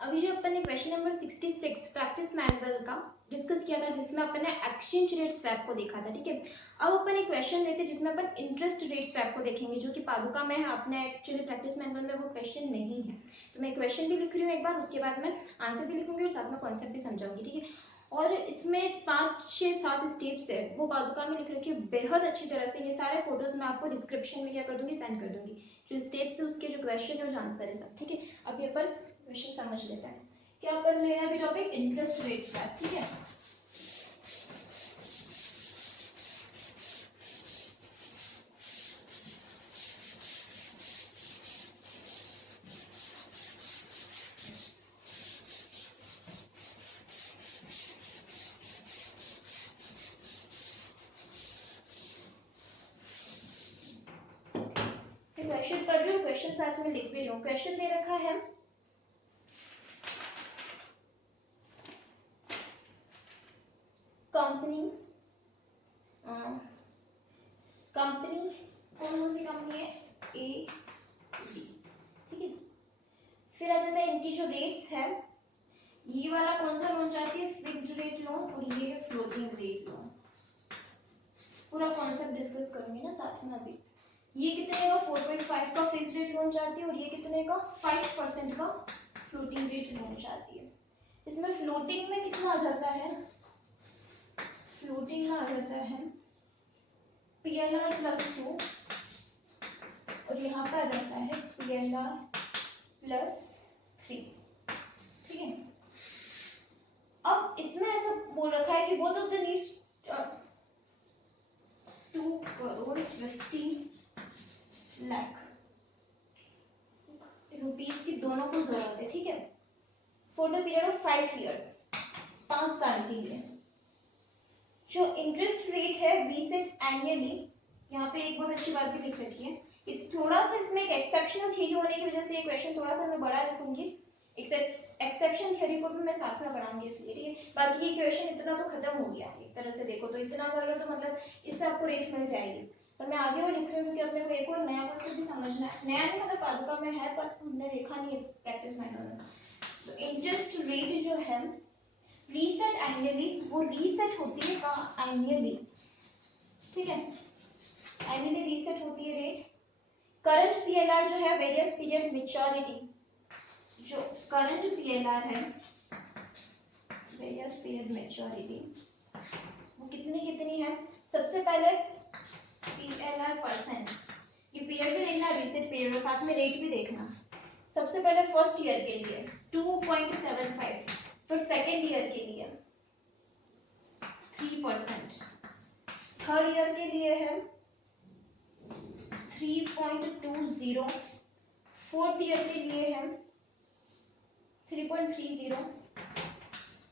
अभी जो अपन ने क्वेश्चन नंबर 66 प्रैक्टिस मैनुअल का डिस्कस किया था, जिसमें अपन ने एक्सचेंज रेट स्वैप को देखा था, ठीक है। अब अपन एक क्वेश्चन लेते हैं जिसमें अपन इंटरेस्ट रेट स्वैप को देखेंगे, जो कि पादुका में है। अपने एक्चुअली प्रैक्टिस मैनुअल में वो क्वेश्चन नहीं है, तो मैं क्वेश्चन भी लिख रही हूँ एक बार, उसके बाद मैं आंसर भी लिखूंगी और साथ में कॉन्सेप्ट भी समझाऊंगी, ठीक है। और इसमें 5 6 7 स्टेप्स है, वो पादुका में लिख रखी है बेहद अच्छी तरह से। ये सारे फोटोज मैं आपको डिस्क्रिप्शन में क्या कर दूंगी, सेंड कर दूंगी, जो स्टेप्स है उसके, जो क्वेश्चन है, जो आंसर है सब, ठीक है। अब ये अपन क्वेश्चन समझ लेते हैं। क्या अपन ले रहे हैं अभी टॉपिक इंटरेस्ट रेट स्वैप, ठीक है। क्वेश्चन पढ़ रही हूँ, क्वेश्चन साथ में लिख भी रही हूँ। क्वेश्चन दे रखा है, कंपनी कंपनी कौन सी कंपनी है, ए डी, ठीक है। फिर आ जाता है इनकी जो रेट्स है, ये वाला कौन सा लोन चाहती है, फिक्स्ड रेट लोन, और ये है फ्लोटिंग रेट लोन। पूरा कॉन्सेप्ट डिस्कस करेंगे ना साथ में। अभी ये कितने का 4.5 का फिक्स्ड रेट लोन चाहती है, और ये कितने का 5% का फ्लोटिंग रेट लोन चाहती है। इसमें फ्लोटिंग में कितना आ जाता है, फ्लोटिंग में आ जाता है PLR +2, और यहाँ पे आ जाता है PLR +3, ठीक है। अब इसमें ऐसा बोल रखा है कि both of the needs 2,50 lakh rupees की दोनों को जरूरत है, ठीक है, for the period of 5 years, 5 साल के लिए। जो इंटरेस्ट रेट है रीसेट एनुअली, यहाँ पे एक बहुत अच्छी बात भी लिख रखी है कि थोड़ा सा इसमें एक एक्सेप्शनल थ्योरी होने की वजह से ये क्वेश्चन थोड़ा सा मैं बड़ा लिखूंगी, एक्सेप्शन थ्योरी को भी मैं साथ में पढ़ाऊंगी इसलिए, ठीक है। बाकी ये क्वेश्चन इतना तो खत्म हो गया एक तरह से, देखो तो इतना कर लो तो मतलब इससे आपको रेट मिल जाएगी। पर मैं आगे वो लिख रही हूँ क्योंकि अपने को एक और नया कॉन्सेप्ट भी समझना है। नया नहीं मतलब पादुका में है, पर हमने देखा नहीं है प्रैक्टिस मैनुअल में। तो इंटरेस्ट रेट जो है रीसेट एनुअली, वो रीसेट होती है कहाँ, एनुअली, ठीक है, एनुअली रीसेट होती है रेट। करंट पीएलआर जो है वेरियस पीरियड मेच्योरिटी, जो करंट पीएलआर है वेरियस पीरियड मेच्योरिटी, वो कितनी कितनी है। सबसे पहले पीएलआर परसेंट, ये पीरियड भी देखना, रीसेट पीरियड और साथ में रेट भी देखना। सबसे पहले फर्स्ट ईयर के लिए 2.75, फिर सेकेंड ईयर के लिए 3%, थर्ड ईयर के लिए है 3.20, फोर्थ ईयर के लिए है 3.30,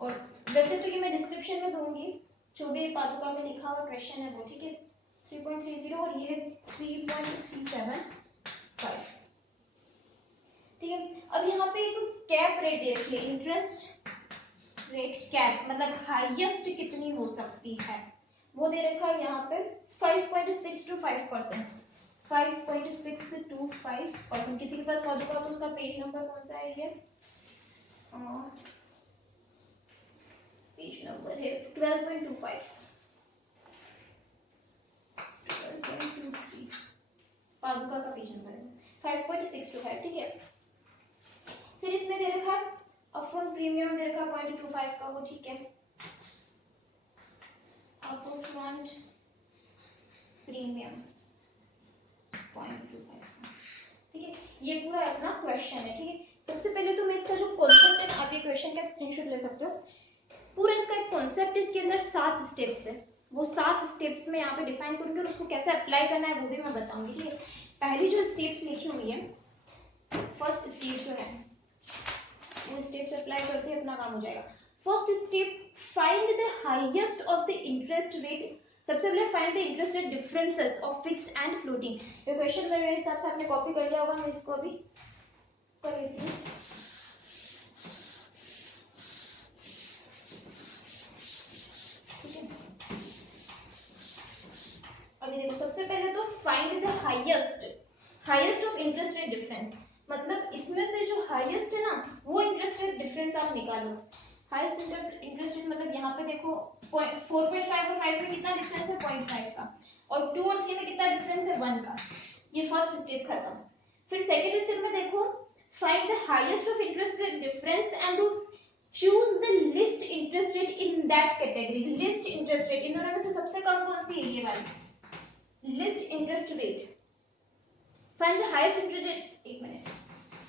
और वैसे तो ये मैं डिस्क्रिप्शन में दूंगी, जो भी पादुका में लिखा हुआ क्वेश्चन है वो, ठीक है। 3.30 और ये है 3.375, ठीक है। अब यहाँ पे एक कैप रेट दे रखी है, इंटरेस्ट रेट कैप, मतलब हाईएस्ट कितनी हो सकती है, वो दे रखा है यहाँ पे 5.6 to 5%, 5.6 to 5%। किसी के पास पादुका तो उसका पेज नंबर कौन सा है, ये पेज नंबर है 12.25, 12.23, पादुका का पेज नंबर है 5.6 to 5, ठीक है। फिर इसमें दे रखा है अपफ्रंट प्रीमियम दे रखा 0.25 का, वो ठीक है। अपफ्रंट प्रीमियम 0.25, ठीक है। ये पूरा अपना क्वेश्चन है, ठीक है। सबसे पहले तो मैं इसका जो कॉन्सेप्ट है, आप ये क्वेश्चन का स्क्रीनशॉट ले सकते हो। पूरा इसका एक कॉन्सेप्ट, इसके अंदर 7 स्टेप्स है, वो 7 स्टेप्स में यहाँ पे डिफाइन करूंगी और उसको कैसे अप्लाई करना है वो भी मैं बताऊंगी, ठीक है। पहली जो स्टेप्स लिखी हुई है, फर्स्ट स्टेप जो है वो स्टेप्स अप्लाई करके अपना काम हो जाएगा। First step, find the highest of the interest rate. सबसे पहले find the interest rate differences of fixed and floating. ये क्वेश्चन मेरे हिसाब से आपने कॉपी कर लिया होगा, मैं इसको अभी कर लेती हूँ। अभी देखो, सबसे पहले तो find the highest of interest rate difference, मतलब इसमें से जो हाईएस्ट है ना वो इंटरेस्ट रेट डिफरेंस आप निकालो। हाईएस्ट इंटरेस्ट रेट मतलब यहाँ पे देखो 4.5 और 5 में कितना डिफरेंस है 0.5 का, और 2 और 3 में कितना डिफरेंस है 1 का। ये फर्स्ट स्टेप खत्म। फिर सेकंड स्टेप में देखो find the highest of interest rate difference and to choose the least interest rate in that category. Least interest rate in दोनों में से सबसे कम कौन सी है, ये वाली list interest rate. Find the highest interest rate, एक minute,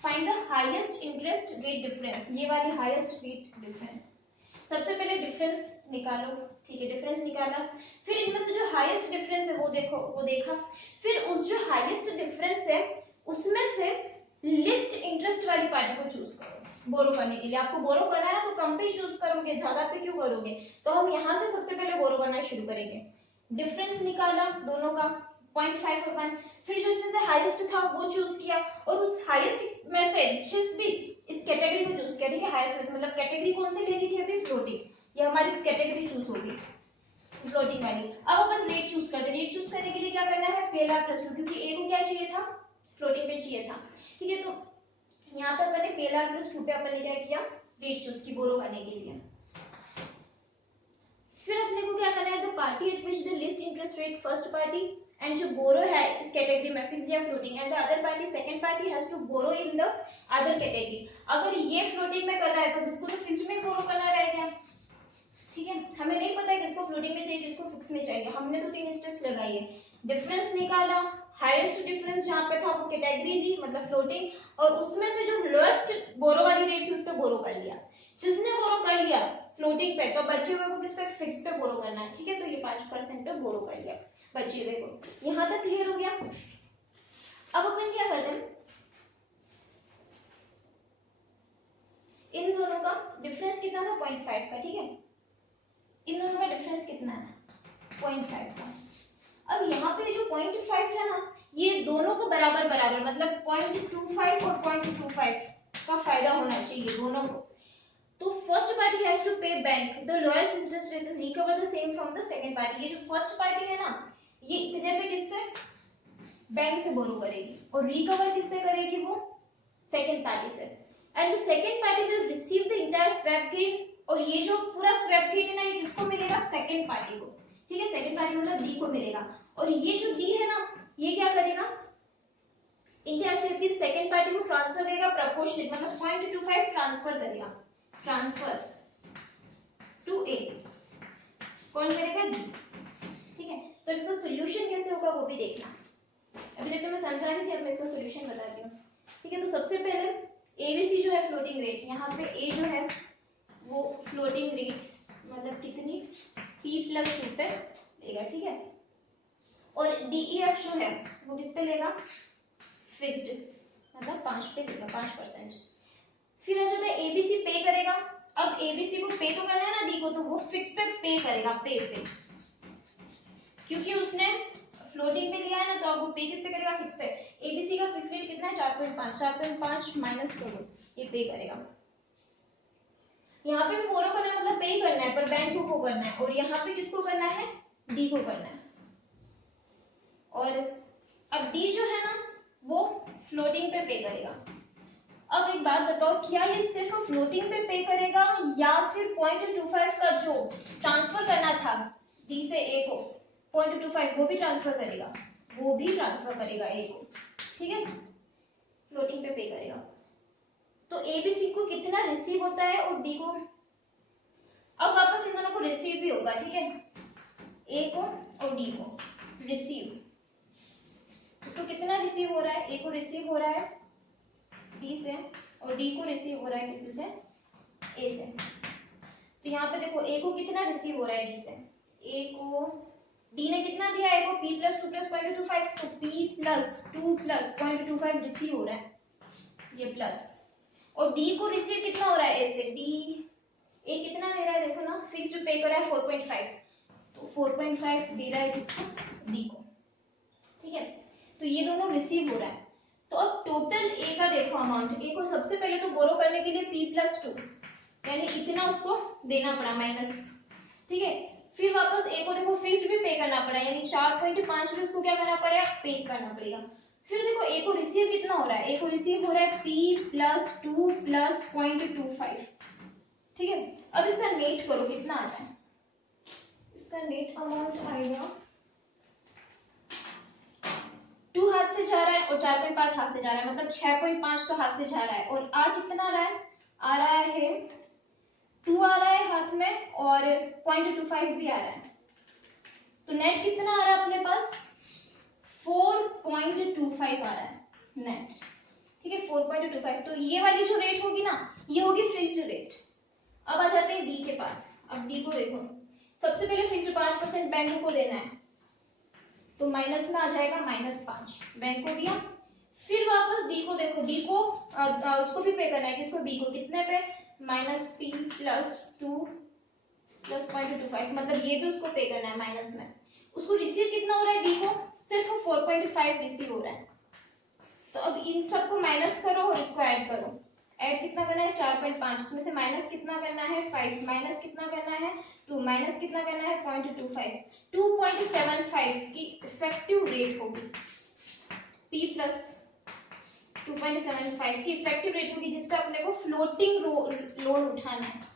find the highest interest rate difference, ये वाली हाईएस्ट रेट डिफरेंस। सबसे पहले डिफरेंस निकालो, ठीक है, डिफरेंस निकाला। फिर इनमें से जो हाईएस्ट डिफरेंस है वो देखो, वो देखा। फिर उस जो हाईएस्ट डिफरेंस है उसमें से लिस्ट इंटरेस्ट वाली पार्टी को चूज करो बोरो करने के लिए। आपको बोरो करना है ना तो कम पे ही चूज करोगे, ज्यादा पे क्यों करोगे। तो हम यहाँ से सबसे पहले बोरो करना शुरू करेंगे। डिफरेंस निकाला दोनों का 0.5 और 1। फिर जो इसमें से हाईएस्ट था वो चूज किया, और उस हाईएस्ट में से जिस भी इस कैटेगरी को चूज किया, ठीक है, हाईएस्ट में से मतलब कैटेगरी कौन सी लेनी थी अभी, फ्लोटिंग, ये हमारी कैटेगरी चूज होगी फ्लोटिंग वाली। अब अपन रेट चूज करते हैं। रेट चूज करने के लिए क्या करना है, PLR + 2, क्योंकि ए को क्या चाहिए था, फ्लोटिंग पे चाहिए था, ठीक है। तो यहाँ पे अपन ने PLR + 2 पे अपन ने क्या किया, रेट चूज की बोरो करने के लिए। फिर अपने को क्या करना है, the party at which the least interest rate first party and जो बोरो है इस कैटेगरी में फिक्स्ड या floating, and the other party second party has to borrow in the other category. अगर ये फ्लोटिंग में कर रहा है तो इसको तो फिक्स्ड में बोरो करना रहेगा, ठीक है। हमें नहीं पता है किसको फ्लोटिंग में चाहिए किसको फिक्स में चाहिए, हमने तो 3 स्टेप्स लगाई है। डिफरेंस निकाला, हाईएस्ट डिफरेंस जहां पे था वो कैटेगरी ली मतलब फ्लोटिंग, और उसमें से जो लोएस्ट बोरो वाली रेट थी उस पे बोरो कर लिया। जिसने बोरो कर लिया फ्लोटिंग पे तो बचे हुए को किस पे, फिक्स पे बोरो करना है, ठीक है। तो ये 5% पे बोरो कर लिया बचे हुए को। यहां तक क्लियर हो गया। अब अपन क्या करते हैं, इन दोनों का डिफरेंस कितना था 0.5 का, ठीक है। इन दोनों का डिफरेंस कितना है 0.5 का। अब यहाँ पे जो 0.5 है ना ये दोनों को बराबर बराबर मतलब 0.25 और 0.25 का फायदा होना चाहिए दोनों को। तो फर्स्ट पार्टी हैज टू पे bank the lowest interest rate recover the same from the second party. ये जो फर्स्ट पार्टी है ना ये इतने पे किससे, बैंक से बोरो करेगी, और रिकवर किससे करेगी, वो सेकंड पार्टी से। And the second party will receive the entire swap gain, और ये जो पूरा स्वैप गेन है ना ये किसको मिलेगा, सेकंड पार्टी को, ठीक है। सेकंड पार्टी मतलब डी को मिलेगा, और ये जो डी है ना ये क्या करेगा, entire swap gain second party को ट्रांसफर करेगा प्रोपोर्शनेट मतलब 0.25 ट्रांसफर करेगा, ट्रांसफर टू ए, कौन करेगा, डी, ठीक है। तो इसका सॉल्यूशन कैसे होगा वो भी देखना। अभी तक तो मैं समझा रही थी, अब मैं इसका सॉल्यूशन बताती हूँ, ठीक है। तो सबसे पहले एबीसी जो है फ्लोटिंग रेट, यहाँ पे ए जो है वो फ्लोटिंग रेट मतलब कितनी P+2 पे लेगा, ठीक है। और DEF जो है वो किस पे लेगा, फिक्स्ड मतलब 5 पे लेगा, 5%। फिर आ जाता है एबीसी पे करेगा। अब एबीसी को पे तो करना है ना डी को, तो वो फिक्स पे करेगा, पे क्योंकि उसने फ्लोटिंग पे लिया है ना तो अब वो पे किस पे करेगा, फिक्स पे। एबीसी का फिक्स रेट कितना है 4.5, 4.5 माइनस करो ये पे करेगा। यहाँ पे भी बोरो करना है मतलब पे करना है, पर बैंक को करना है, और यहाँ पे किसको करना है, डी को करना है। और अब डी जो है ना वो फ्लोटिंग पे करेगा। अब एक बात बताओ, क्या ये सिर्फ फ्लोटिंग पे करेगा या फिर 0.25 का जो ट्रांसफर करना था डी से ए को 0.25 वो भी ट्रांसफर करेगा, वो भी ट्रांसफर करेगा ए को, ठीक है, फ्लोटिंग पे करेगा। तो एबीसी को कितना रिसीव होता है और डी को, अब वापस इन दोनों को रिसीव भी होगा, ठीक है, ए को और डी को रिसीव। इसको कितना रिसीव हो रहा है, ए को रिसीव हो रहा है डी से, और डी को रिसीव हो रहा है किसी से, ए से। तो यहाँ पे देखो ए को कितना रिसीव हो रहा है डी से, ए को डी ने कितना दिया, ए को P+2 + 0.25, तो P+2 + 0.25 रिसीव हो रहा है ये प्लस, और डी को रिसीव कितना हो रहा है ए से, डी ए कितना दे रहा है देखो ना, फिक्स्ड पे कर रहा है 4.5, तो 4.5 दे रहा है किसको, डी को, ठीक है। तो ये दोनों रिसीव हो रहा है। तो अब टोटल ए का देखो अमाउंट, ए को सबसे पहले तो बोरो करने के लिए P+2 यानी इतना उसको देना पड़ा माइनस, ठीक है। फिर वापस ए को देखो फिक्स्ड भी पे करना पड़ा यानी 4.5 में उसको क्या करना पड़ेगा, पे करना पड़ेगा। फिर देखो ए को रिसीव कितना हो रहा है, ए को रिसीव हो रहा है p प्लस 2 प्लस 0.25, ठीक है। अब इसका नेट करो कितना आता है, इसका नेट अमाउंट आएगा 2 हाथ से जा रहा है और 4.5 हाथ से जा रहा है, मतलब 6.5 तो हाथ से जा रहा है, और आ कितना आ रहा है, आ रहा है 2 आ रहा है हाथ में और 0.25 भी आ रहा है, तो नेट कितना आ रहा है अपने पास 4.25 आ रहा है नेट, ठीक है 4.25। तो ये वाली जो रेट होगी ना ये होगी फिक्स्ड रेट। अब आ जाते हैं डी के पास। अब डी को देखो, सबसे पहले फिक्स्ड 5% बैंक को देना है, तो माइनस में आ जाएगा -5 बैंक को दिया। फिर वापस डी को देखो, डी को उसको भी पे करना है, किसको बी को, कितने पे -p प्लस 2 प्लस 0.25, मतलब ये भी उसको पे करना है माइनस में। उसको रिसीव कितना हो रहा है डी को, सिर्फ 4.5 रिसीव हो रहा है। तो अब इन सबको माइनस करो और इसको ऐड करो, ऐड कितना करना है 4.5, उसमें से माइनस कितना करना है 5, माइनस कितना करना है 2, माइनस कितना करना है 0.25, 2.75 की इफेक्टिव रेट होगी, p प्लस 2.75 की इफेक्टिव रेट होगी, जिसका अपने को फ्लोटिंग लोन उठाना है।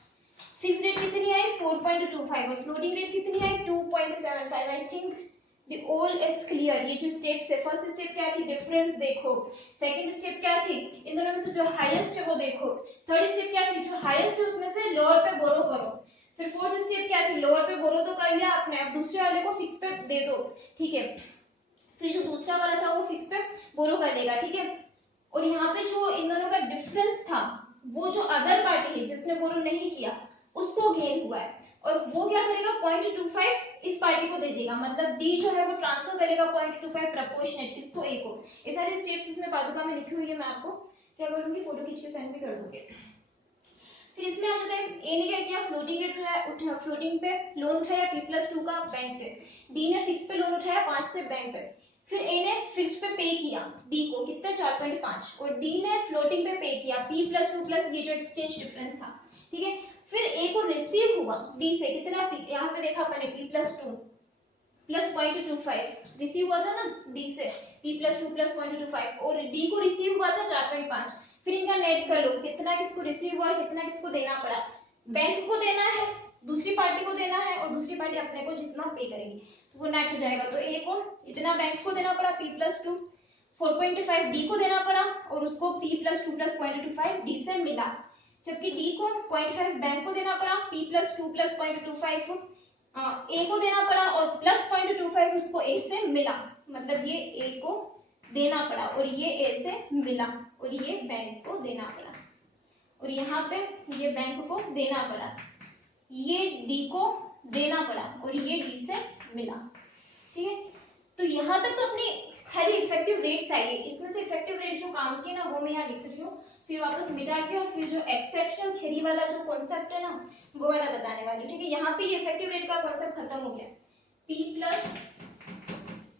फिक्स रेट कितनी आई 4.25 और फ्लोटिंग रेट कितनी आई 2.75। I think the all is clear. ये जो स्टेप्स है, फर्स्ट स्टेप क्या थी, डिफरेंस देखो, सेकंड स्टेप क्या थी, इन दोनों में से जो हाईएस्ट है वो देखो, थर्ड स्टेप क्या थी, जो हाईएस्ट है उसमें से लोअर पे बोरो करो, फिर फोर्थ स्टेप क्या थी, लोअर पे बोरो तो कर लिया आपने, अब दूसरे वाले को फिक्स पे दे दो, ठीक है। फिर जो दूसरा वाला था वो फिक्स पे बोरो कर लेगा, ठीक है। और यहाँ पे जो इन दोनों का डिफरेंस था, वो जो अदर पार्टी है जिसने बोरो नहीं किया उसको गेन हुआ है, और वो क्या करेगा 0.25 इस पार्टी को दे देगा, मतलब डी जो है वो ट्रांसफर करेगा 0.25 प्रपोर्शनेट किसको, ए को। ये सारे स्टेप्स इसमें पादुका में लिखी हुई है, मैं आपको क्या करूंगी फोटो खींच के सेंड भी कर दूंगी। फिर इसमें आ जाता है, ए ने क्या किया, फ्लोटिंग रेट फ्लोटिंग पे लोन उठाया p+2 का बैंक से, डी ने फिक्स पे लोन उठाया 5 से बैंक पे, फिर ए ने फिक्स पे किया डी को कितना 4.5, और डी ने फ्लोटिंग पे किया p+2 प्लस ये जो एक्सचेंज डिफरेंस था, ठीक है। फिर ए को रिसीव हुआ डी से कितना, यहाँ पे देखा मैंने p+2 प्लस 0.25 रिसीव हुआ था ना डी से, p+2 प्लस 0.25, और डी को रिसीव हुआ था 4.5। फिर इनका नेट कर लो, कितना किसको रिसीव हुआ, कितना किसको देना पड़ा, बैंक को देना है, दूसरी पार्टी को देना है, और दूसरी पार्टी अपने को जितना पे करेगी, तो वो नेट हो जाएगा। तो ए को इतना बैंक को देना पड़ा p+2, 4.5 डी को देना पड़ा, और उसको p+2 प्लस 0.25 डी से मिला, जबकि डी को 0.5 बैंक को देना पड़ा, p+2 प्लस 0.25 ए को देना पड़ा, और प्लस 0.25 उसको ए से मिला, मतलब ये ए को देना पड़ा और ये ए से मिला, और ये बैंक को देना पड़ा, और यहाँ पे ये बैंक को देना पड़ा, ये डी को देना पड़ा, और ये डी से मिला, ठीक है। तो यहाँ तक तो अपनी खाली इफेक्टिव रेट्स आई है, इसमें से इफेक्टिव रेट जो काम किए ना वो मैं यहाँ लिख रही हूँ, फिर वापस मिटा के, और फिर जो एक्सेप्शनल थ्योरी वाला जो कॉन्सेप्ट है ना वो वाला बताने वाली हूँ, ठीक है। यहाँ पे ये इफेक्टिव रेट का कॉन्सेप्ट खत्म हो गया, p प्लस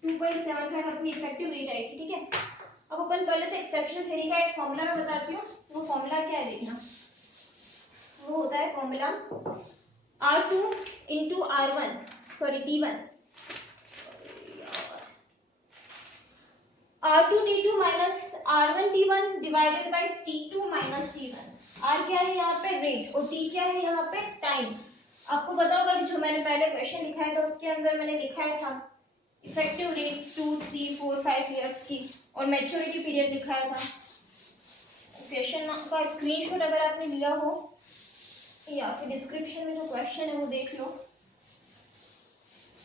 2.75 अपनी इफेक्टिव रेट आई थी, ठीक है। अब अपन कर लेते एक्सेप्शनल थ्योरी का एक फॉर्मूला मैं बताती हूँ, वो फॉर्मूला क्या है देखना, वो होता है formula R2 into R1 sorry T1 R2 T2 minus R1 T1 divided by T2 minus T1। R क्या है यहाँ पे रेट, और T क्या है यहाँ पे टाइम। आपको पता होगा जो मैंने पहले क्वेश्चन लिखा था उसके अंदर मैंने लिखा था इफेक्टिव रेट्स 2, 3, 4, 5 इयर्स की, और मैच्योरिटी पीरियड लिखाया था। क्वेश्चन का स्क्रीनशॉट अगर आपने लिया हो या फिर डिस्क्रिप्शन में जो क्वेश्चन है वो देख लो,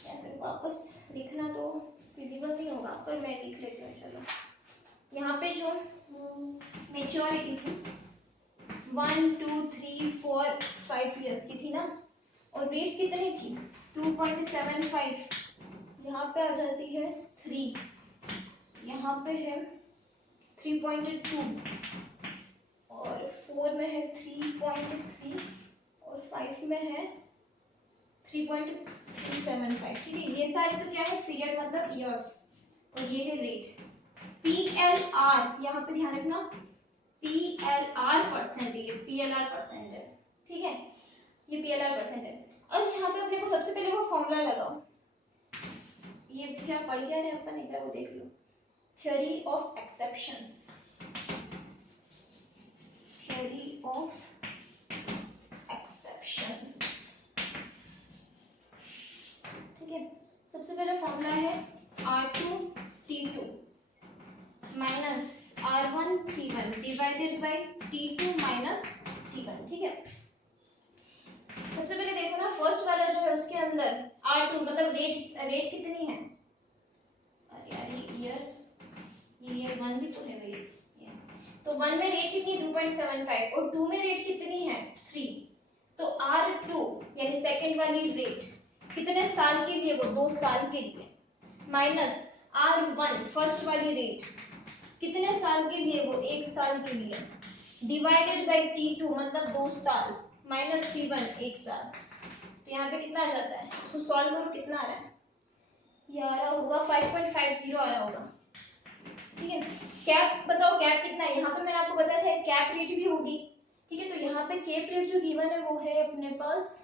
या फिर वापस लिखना तो फिजिबल नहीं होगा, पर मैं लिख लेती हूँ। चलो यहाँ पे जो मैच्योरिटी थी 1, 2, 3, 4, 5 इयर्स की थी ना, और रेट्स कितनी थी 2.75, यहाँ पे आ जाती है 3, यहाँ पे है 3.2, और 4 में है 3.3, और 5 में है 3.375, ठीक है। ये सारे तो क्या है पीरियड मतलब इयर्स, और ये है रेट। PLR यहाँ पे ध्यान रखना, PLR परसेंट, ये PLR परसेंट है, ठीक है, ये PLR परसेंट है। अब यहाँ पे अपने को सबसे पहले वो फॉर्मूला लगाओ, ये क्या पढ़ गया है अपन एक बार वो देख लो, theory of exceptions, theory of exceptions। ठीक है, सबसे पहला फॉर्मूला है R2T2 minus R1T1 divided by T2 minus T1। ठीक है, सबसे पहले देखो ना, फर्स्ट वाला जो है उसके अंदर R2 मतलब रेट कितनी है, अरे यार ये ईयर 1 भी तो है भाई, तो 1 में रेट कितनी 2.75 और 2 में रेट कितनी है 3, तो R2 यानी सेकंड वाली रेट कितने साल के लिए, वो 2 साल के लिए, माइनस R1 फर्स्ट वाली रेट कितने साल के लिए, वो 1 साल के लिए, डिवाइडेड बाय T2 मतलब 2 साल माइनस T1 1 साल। तो यहाँ पे कितना आ जाता है, इसको सॉल्व करो, कितना आ रहा है, ये आ रहा होगा 5.50 आ रहा होगा। ठीक है, कैप बताओ, कैप कितना है, यहाँ पे मैंने आपको बताया था कैप रेट भी होगी। ठीक है, तो यहाँ पे कैप रेट जो गिवन है वो है अपने पास